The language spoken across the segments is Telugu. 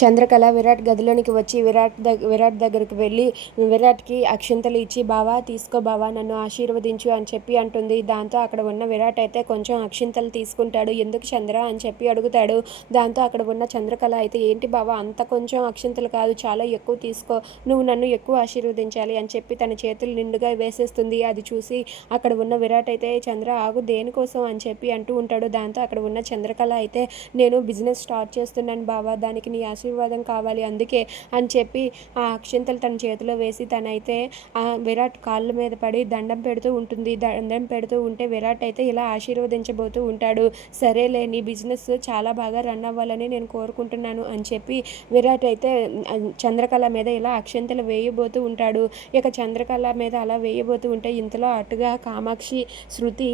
చంద్రకళ విరాట్ గదిలోనికి వచ్చి విరాట్ దగ్గ విరాట్ దగ్గరికి వెళ్ళి విరాట్కి అక్షింతలు ఇచ్చి బావా తీసుకో బావా నన్ను ఆశీర్వదించు అని చెప్పి అంటుంది. దాంతో అక్కడ ఉన్న విరాట్ అయితే కొంచెం అక్షింతలు తీసుకుంటాడు. ఎందుకు చంద్ర అని చెప్పి అడుగుతాడు. దాంతో అక్కడ ఉన్న చంద్రకళ అయితే ఏంటి బావా అంత కొంచెం అక్షింతలు కాదు చాలా ఎక్కువ తీసుకో. నువ్వు నన్ను ఎక్కువ ఆశీర్వదించాలి అని చెప్పి తన చేతులు నిండుగా వేసేస్తుంది. అది చూసి అక్కడ ఉన్న విరాట్ అయితే చంద్ర ఆగు దేనికోసం అని చెప్పి అంటూ ఉంటాడు. దాంతో అక్కడ ఉన్న చంద్రకళ అయితే నేను బిజినెస్ స్టార్ట్ చేస్తున్నాను బావా దానికి నీ ఆశీర్వాదం ఆశీర్వాదం కావాలి అందుకే అని చెప్పి ఆ అక్షంతలు తన చేతిలో వేసి తనైతే ఆ విరాట్ కాళ్ళ మీద పడి దండం పెడుతూ ఉంటుంది. దండం పెడుతూ ఉంటే విరాట్ అయితే ఇలా ఆశీర్వదించబోతూ ఉంటాడు. సరేలే నీ బిజినెస్ చాలా బాగా రన్ అవ్వాలని నేను కోరుకుంటున్నాను అని చెప్పి విరాట్ అయితే చంద్రకళ మీద ఇలా అక్షంతలు వేయబోతూ ఉంటాడు. ఇక చంద్రకళ మీద అలా వేయబోతూ ఉంటే ఇంతలో అటుగా కామాక్షి శృతి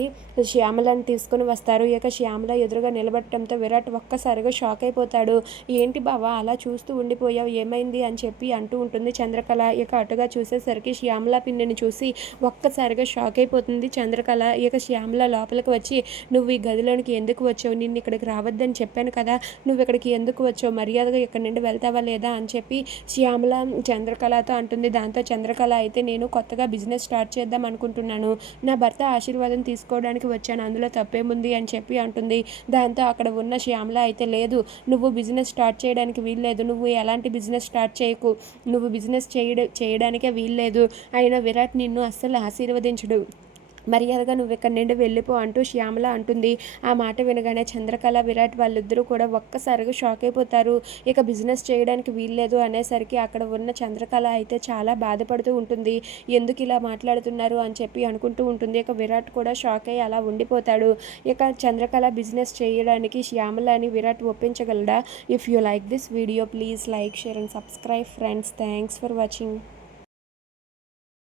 శ్యామలను తీసుకుని వస్తారు. ఇక శ్యామల ఎదురుగా నిలబడటంతో విరాట్ ఒక్కసారిగా షాక్ అయిపోతాడు. ఏంటి బావా అలా చూస్తూ ఉండిపోయావు ఏమైంది అని చెప్పి అంటూ ఉంటుంది చంద్రకళ. ఇక అటుగా చూసేసరికి శ్యామల పిన్నిని చూసి ఒక్కసారిగా షాక్ అయిపోతుంది చంద్రకళ. ఇక శ్యామల లోపలికి వచ్చి నువ్వు ఈ గదిలోనికి ఎందుకు వచ్చావు? నిన్ను ఇక్కడికి రావద్దని చెప్పాను కదా. నువ్వు ఇక్కడికి ఎందుకు వచ్చావు? మర్యాదగా ఇక్కడి నుండి వెళ్తావా లేదా? అని చెప్పి శ్యామల చంద్రకళతో అంటుంది. దాంతో చంద్రకళ అయితే నేను కొత్తగా బిజినెస్ స్టార్ట్ చేద్దాం అనుకుంటున్నాను. నా భర్త ఆశీర్వాదం తీసుకోవడానికి వచ్చాను. అందులో తప్పేముంది? అని చెప్పి అంటుంది. దాంతో అక్కడ ఉన్న శ్యామల అయితే లేదు. నువ్వు బిజినెస్ స్టార్ట్ చేయడానికి వీల్లేదు. నువ్వు ఎలాంటి బిజినెస్ స్టార్ట్ చేయకు. నువ్వు బిజినెస్ చేయడ చేయడానికే వీల్లేదు. అయినా విరాట్ నిన్ను అస్సలు ఆశీర్వదించడు. మర్యాదగా నువ్వు ఇక్కడి నుండి వెళ్ళిపో అంటూ శ్యామల అంటుంది. ఆ మాట వినగానే చంద్రకళ విరాట్ వాళ్ళిద్దరూ కూడా ఒక్కసారిగా షాక్ అయిపోతారు. ఇక బిజినెస్ చేయడానికి వీల్లేదు అనేసరికి అక్కడ ఉన్న చంద్రకళ అయితే చాలా బాధపడుతూ ఉంటుంది. ఎందుకు ఇలా మాట్లాడుతున్నారు అని చెప్పి అనుకుంటూ ఉంటుంది. ఇక విరాట్ కూడా షాక్ అయ్యి అలా ఉండిపోతాడు. ఇక చంద్రకళ బిజినెస్ చేయడానికి శ్యామలని Virat ఒప్పించగలడా? If you like this video please like share and subscribe friends thanks for watching